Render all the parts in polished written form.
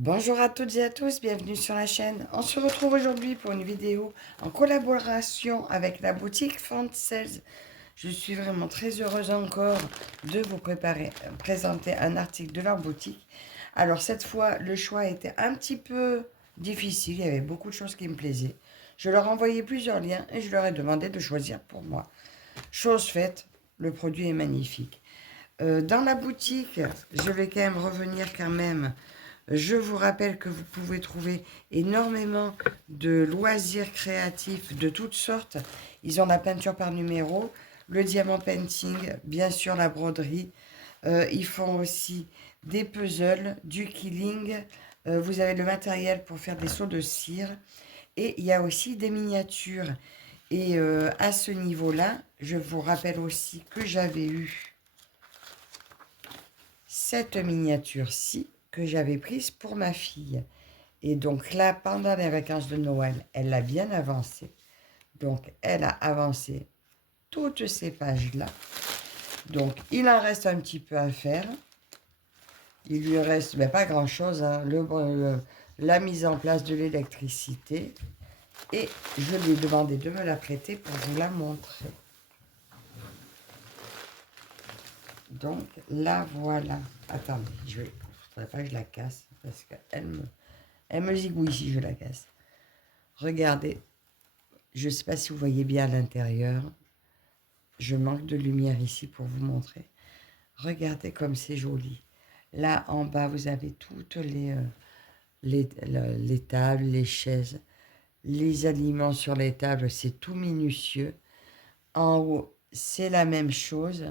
Bonjour à toutes et à tous, bienvenue sur la chaîne. On se retrouve aujourd'hui pour une vidéo en collaboration avec la boutique Font Sales. Je suis vraiment très heureuse encore de vous présenter un article de leur boutique. Alors cette fois, le choix était un petit peu difficile, il y avait beaucoup de choses qui me plaisaient. Je leur ai envoyé plusieurs liens et je leur ai demandé de choisir pour moi. Chose faite, le produit est magnifique. Dans la boutique, je vais quand même revenir quand même. Je vous rappelle que vous pouvez trouver énormément de loisirs créatifs de toutes sortes. Ils ont la peinture par numéro, le diamant painting, bien sûr la broderie. Ils font aussi des puzzles, du killing. Vous avez le matériel pour faire des seaux de cire. Et il y a aussi des miniatures. Et à ce niveau-là, je vous rappelle aussi que j'avais eu cette miniature-ci que j'avais prise pour ma fille. Et donc là, pendant les vacances de Noël, elle a bien avancé. Donc, elle a avancé toutes ces pages-là. Donc, il en reste un petit peu à faire. Il lui reste pas grand-chose, hein, la mise en place de l'électricité. Et je lui ai demandé de me la prêter pour vous la montrer. Donc, la voilà. Attendez, je vais... faudrait pas que je la casse parce elle me zigouille si je la casse. Regardez, je ne sais pas si vous voyez bien à l'intérieur. Je manque de lumière ici pour vous montrer. Regardez comme c'est joli. Là, en bas, vous avez toutes les tables, les chaises. Les aliments sur les tables, c'est tout minutieux. En haut, c'est la même chose.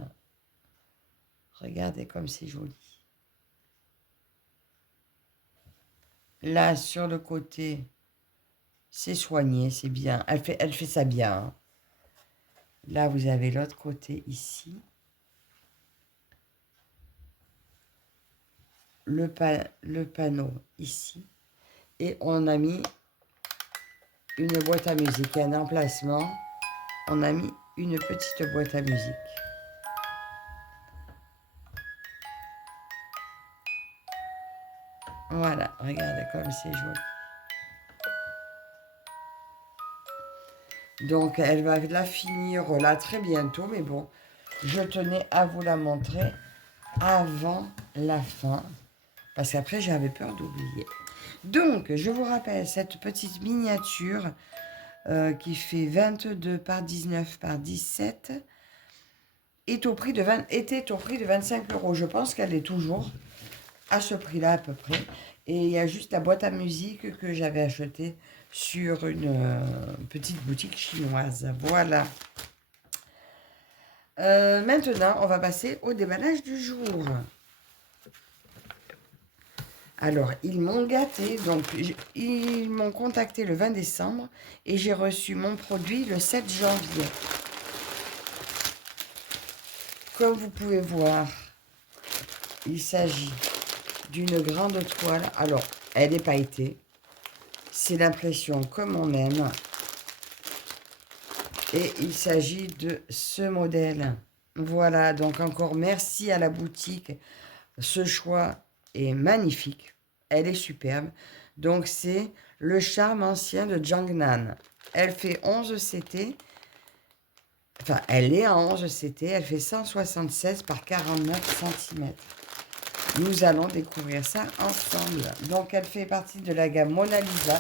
Regardez comme c'est joli. Là, sur le côté, c'est soigné, c'est bien. Elle fait ça bien, hein. Là, vous avez l'autre côté ici. Le panneau ici. Et on a mis une boîte à musique. Il y a un emplacement. On a mis une petite boîte à musique. Voilà, regardez comme c'est joli. Donc, elle va la finir là très bientôt. Mais bon, je tenais à vous la montrer avant la fin. Parce qu'après, j'avais peur d'oublier. Donc, je vous rappelle cette petite miniature qui fait 22 par 19 par 17 était au prix de 25 euros. Je pense qu'elle est toujours à ce prix-là à peu près. Et il y a juste la boîte à musique que j'avais achetée sur une petite boutique chinoise. Voilà. Maintenant, on va passer au déballage du jour. Alors, ils m'ont gâté, donc ils m'ont contacté le 20 décembre et j'ai reçu mon produit le 7 janvier. Comme vous pouvez voir, il s'agit d'une grande toile. Alors, elle est pailletée. C'est l'impression comme on aime. Et il s'agit de ce modèle. Voilà, donc encore merci à la boutique. Ce choix est magnifique. Elle est superbe. Donc c'est le charme ancien de Jiangnan. Elle fait 11 CT. Enfin, elle est en 11 CT. Elle fait 176 par 49 cm. Nous allons découvrir ça ensemble. Donc elle fait partie de la gamme Mona Lisa.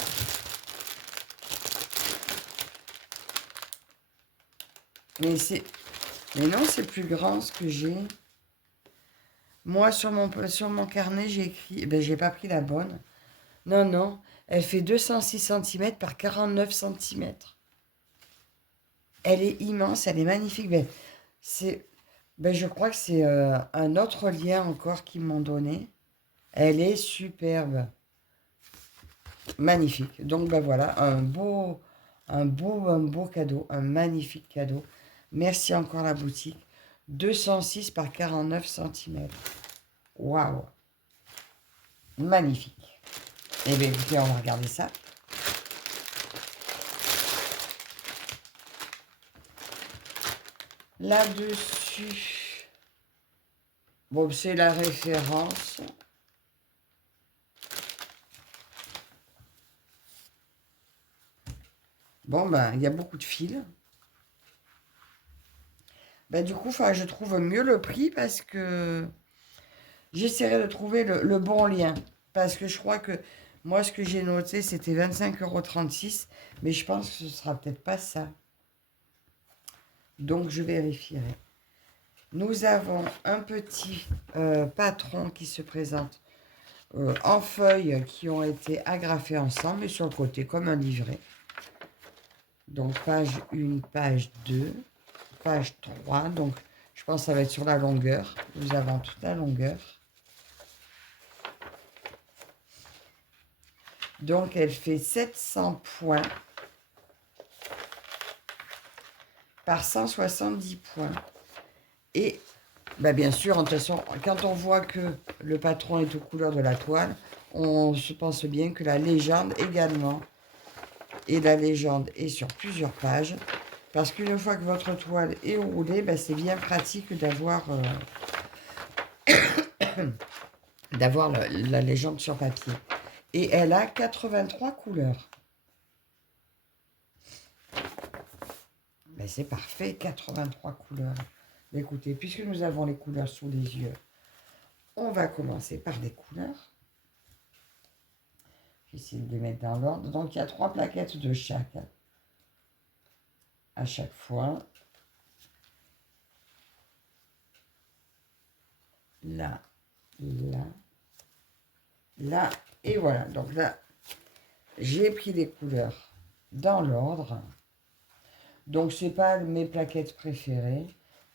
Mais non, c'est plus grand ce que j'ai. Moi, sur mon carnet, j'ai écrit... Ben, j'ai pas pris la bonne. Non, non. Elle fait 206 cm par 49 cm. Elle est immense, elle est magnifique. Je crois que c'est un autre lien encore qu'ils m'ont donné. Elle est superbe. Magnifique. Donc, ben voilà, un beau cadeau. Un magnifique cadeau. Merci encore la boutique. 206 par 49 cm. Waouh. Magnifique. Eh bien, écoutez, on va regarder ça. Là-dessus, bon, c'est la référence. Bon, ben, il y a beaucoup de fils. Ben, du coup, je trouve mieux le prix parce que j'essaierai de trouver le bon lien. Parce que je crois que moi, ce que j'ai noté, c'était 25,36 €. Mais je pense que ce sera peut-être pas ça. Donc, je vérifierai. Nous avons un petit patron qui se présente en feuilles qui ont été agrafées ensemble et sur le côté comme un livret. Donc, page 1, page 2, page 3. Donc, je pense que ça va être sur la longueur. Nous avons toute la longueur. Donc, elle fait 700 points par 170 points. Et bah bien sûr, de toute façon, quand on voit que le patron est aux couleurs de la toile, on se pense bien que la légende également. Et la légende est sur plusieurs pages. Parce qu'une fois que votre toile est roulée, bah, c'est bien pratique d'avoir la légende sur papier. Et elle a 83 couleurs. Ben, c'est parfait, 83 couleurs. Écoutez, puisque nous avons les couleurs sous les yeux, on va commencer par les couleurs. J'essaie de les mettre dans l'ordre. Donc, il y a 3 plaquettes de chaque. À chaque fois. Là, là, là, et voilà. Donc là, j'ai pris les couleurs dans l'ordre. Donc, ce n'est pas mes plaquettes préférées,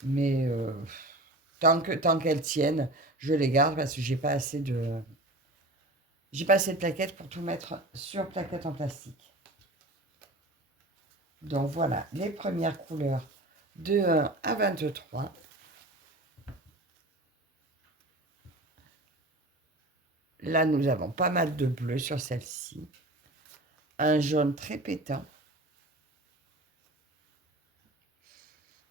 mais tant qu'elles tiennent, je les garde parce que j'ai pas assez de plaquettes pour tout mettre sur plaquettes en plastique. Donc voilà, les premières couleurs de 1 à 23. Là, nous avons pas mal de bleu sur celle-ci. Un jaune très pétant.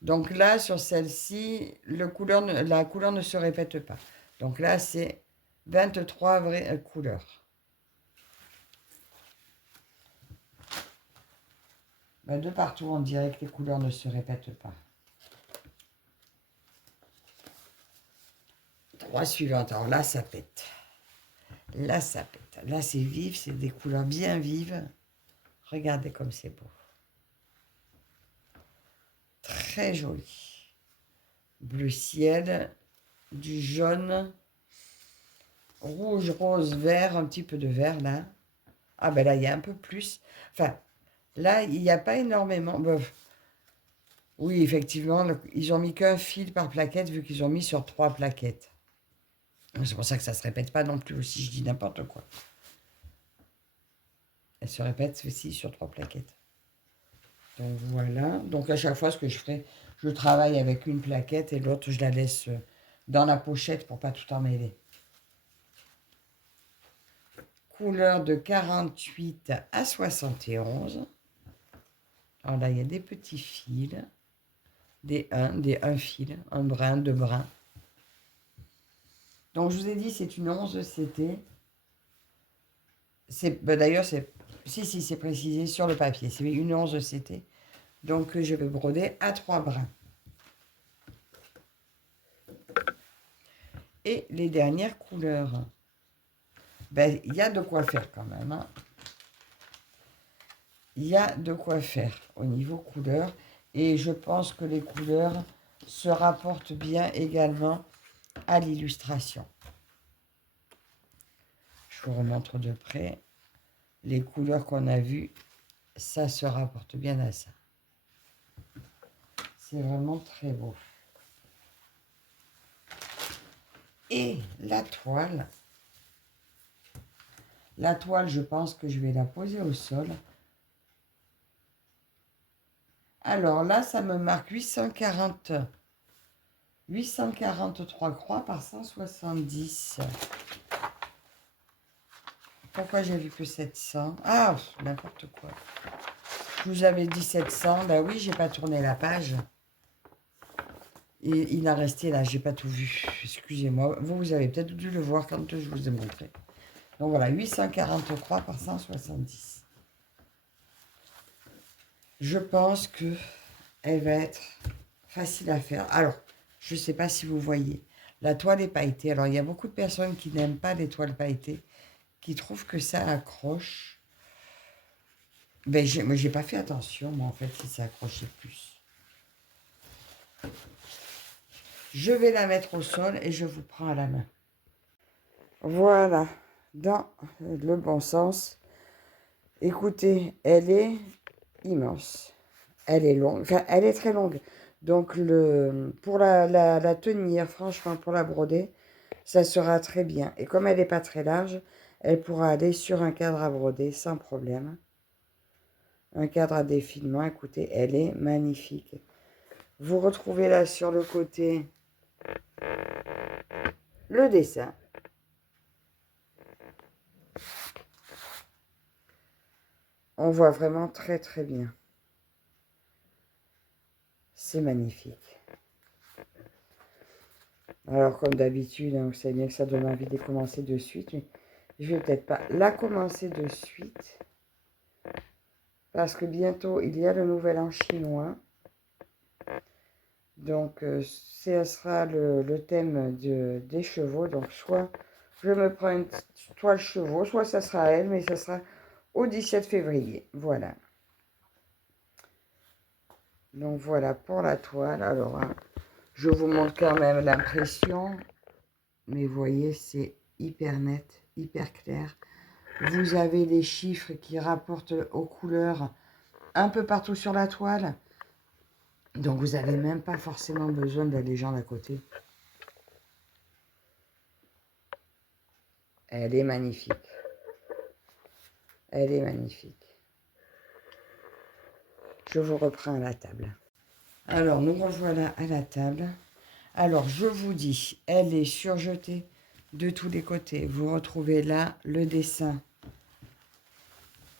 Donc là, sur celle-ci, la couleur ne se répète pas. Donc là, c'est 23 vraies couleurs. Ben, de partout, on dirait que les couleurs ne se répètent pas. 3 suivantes. Alors là, ça pète. Là, ça pète. Là, c'est vif, c'est des couleurs bien vives. Regardez comme c'est beau. Très joli. Bleu ciel, du jaune, rouge, rose, vert, un petit peu de vert là. Ah ben là, il y a un peu plus. Enfin, là, il n'y a pas énormément. Oui, effectivement, ils ont mis qu'un fil par plaquette vu qu'ils ont mis sur 3 plaquettes. C'est pour ça que ça ne se répète pas non plus aussi, je dis n'importe quoi. Elle se répète aussi sur 3 plaquettes. Donc voilà. Donc à chaque fois, ce que je ferai, je travaille avec une plaquette et l'autre, je la laisse dans la pochette pour pas tout emmêler. Couleur de 48 à 71. Alors là, il y a des petits fils. Des 1 fil, un brin, 2 brins. Donc je vous ai dit, c'est une 11 CT. D'ailleurs, c'est précisé sur le papier. C'est une 11 CT. Donc je vais broder à 3 brins. Et les dernières couleurs. Ben, il y a de quoi faire quand même. Hein. Il y a de quoi faire au niveau couleur. Et je pense que les couleurs se rapportent bien également à l'illustration. Je vous remontre de près. Les couleurs qu'on a vues, ça se rapporte bien à ça. C'est vraiment très beau. Et la toile, je pense que je vais la poser au sol. Alors là, ça me marque 843 croix par 170. Pourquoi j'ai vu que 700? Ah, n'importe quoi. Je vous avais dit 700. Ben oui, j'ai pas tourné la page. Et il a resté là, j'ai pas tout vu. Excusez-moi. Vous avez peut-être dû le voir quand je vous ai montré. Donc voilà, 843 par 170. Je pense que elle va être facile à faire. Alors, je ne sais pas si vous voyez. La toile est pailletée. Alors, il y a beaucoup de personnes qui n'aiment pas les toiles pailletées, qui trouvent que ça accroche. Ben, moi, j'ai pas fait attention, moi, en fait, si ça accrochait plus. Je vais la mettre au sol et je vous prends à la main. Voilà, dans le bon sens. Écoutez, elle est immense. Elle est longue, enfin, elle est très longue. Donc, pour la tenir, franchement, pour la broder, ça sera très bien. Et comme elle n'est pas très large, elle pourra aller sur un cadre à broder sans problème. Un cadre à défilement, écoutez, elle est magnifique. Vous retrouvez là sur le côté le dessin. On voit vraiment très très bien. C'est magnifique. Alors comme d'habitude, hein, vous savez bien que ça donne envie de commencer de suite. Mais je vais peut-être pas la commencer de suite. Parce que bientôt, il y a le nouvel an chinois. Donc, ce sera le thème des chevaux. Donc, soit je me prends une toile chevaux, soit ça sera elle, mais ça sera au 17 février. Voilà. Donc, voilà pour la toile. Alors, hein, je vous montre quand même l'impression. Mais vous voyez, c'est hyper net, hyper clair. Vous avez les chiffres qui rapportent aux couleurs un peu partout sur la toile. Donc, vous n'avez même pas forcément besoin de la légende à côté. Elle est magnifique. Elle est magnifique. Je vous reprends à la table. Alors, nous revoilà à la table. Alors, je vous dis, elle est surjetée de tous les côtés. Vous retrouvez là le dessin.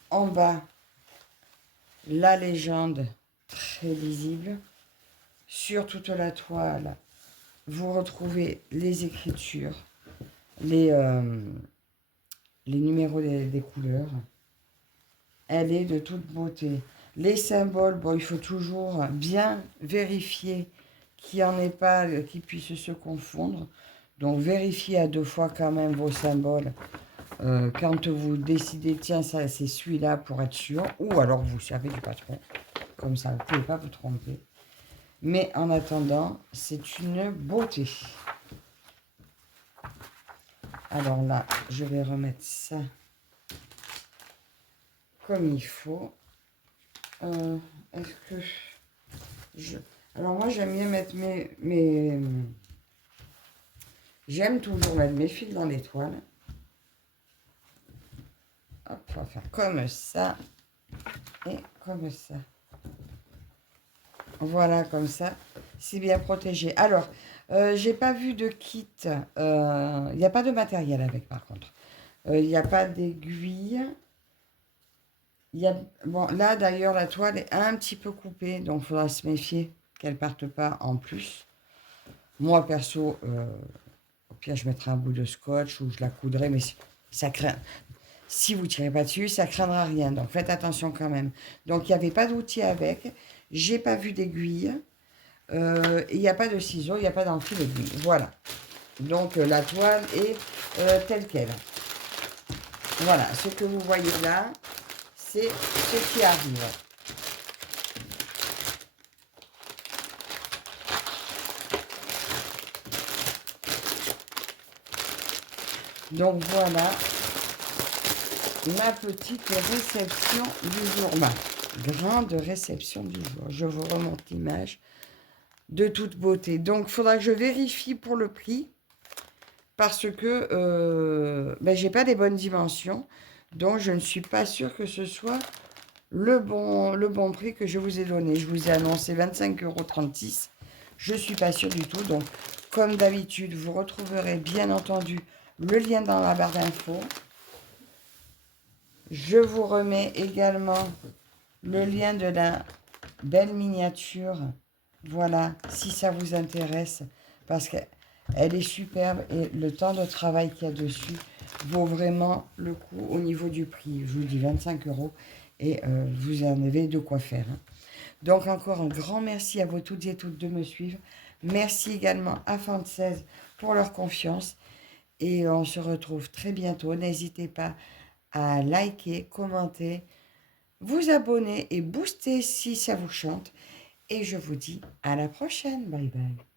En bas, la légende très lisible. Sur toute la toile, vous retrouvez les écritures, les numéros des couleurs. Elle est de toute beauté. Les symboles, bon, il faut toujours bien vérifier qu'il n'y en ait pas qui puissent se confondre. Donc, vérifiez à 2 fois quand même vos symboles. Quand vous décidez, tiens, ça c'est celui-là pour être sûr. Ou alors vous savez du patron. Comme ça, vous ne pouvez pas vous tromper. Mais en attendant, c'est une beauté. Alors là, je vais remettre ça comme il faut. Est-ce que Alors moi, j'aime bien mettre J'aime toujours mettre mes fils dans les toiles. Hop, on va faire comme ça. Et comme ça. Voilà, comme ça. C'est bien protégé. Alors, j'ai pas vu de kit. Il n'y a pas de matériel avec, par contre. Il n'y a pas d'aiguille. Bon, là, d'ailleurs, la toile est un petit peu coupée. Donc, il faudra se méfier qu'elle ne parte pas en plus. Moi, perso, au pire, je mettrai un bout de scotch ou je la coudrai. Mais ça craint. Si vous ne tirez pas dessus, ça ne craindra rien. Donc, faites attention quand même. Donc, il n'y avait pas d'outil avec. J'ai pas vu d'aiguille. Il n'y a pas de ciseaux, il n'y a pas d'enfil d'aiguille. Voilà. Donc, la toile est telle qu'elle. Voilà. Ce que vous voyez là, c'est ce qui arrive. Donc, voilà ma petite réception du jour. Ma grande réception du jour. Je vous remonte l'image de toute beauté. Donc, il faudra que je vérifie pour le prix parce que j'ai pas les bonnes dimensions. Donc, je ne suis pas sûre que ce soit le bon prix que je vous ai donné. Je vous ai annoncé 25,36 €. Je ne suis pas sûre du tout. Donc, comme d'habitude, vous retrouverez bien entendu le lien dans la barre d'infos. Je vous remets également le lien de la belle miniature. Voilà, si ça vous intéresse, parce qu'elle est superbe et le temps de travail qu'il y a dessus, vaut vraiment le coup au niveau du prix. Je vous dis 25 € et vous en avez de quoi faire. Hein. Donc encore un grand merci à vous toutes et toutes de me suivre. Merci également à Fan16 pour leur confiance. Et on se retrouve très bientôt. N'hésitez pas à liker, commenter, vous abonner et booster si ça vous chante. Et je vous dis à la prochaine. Bye bye.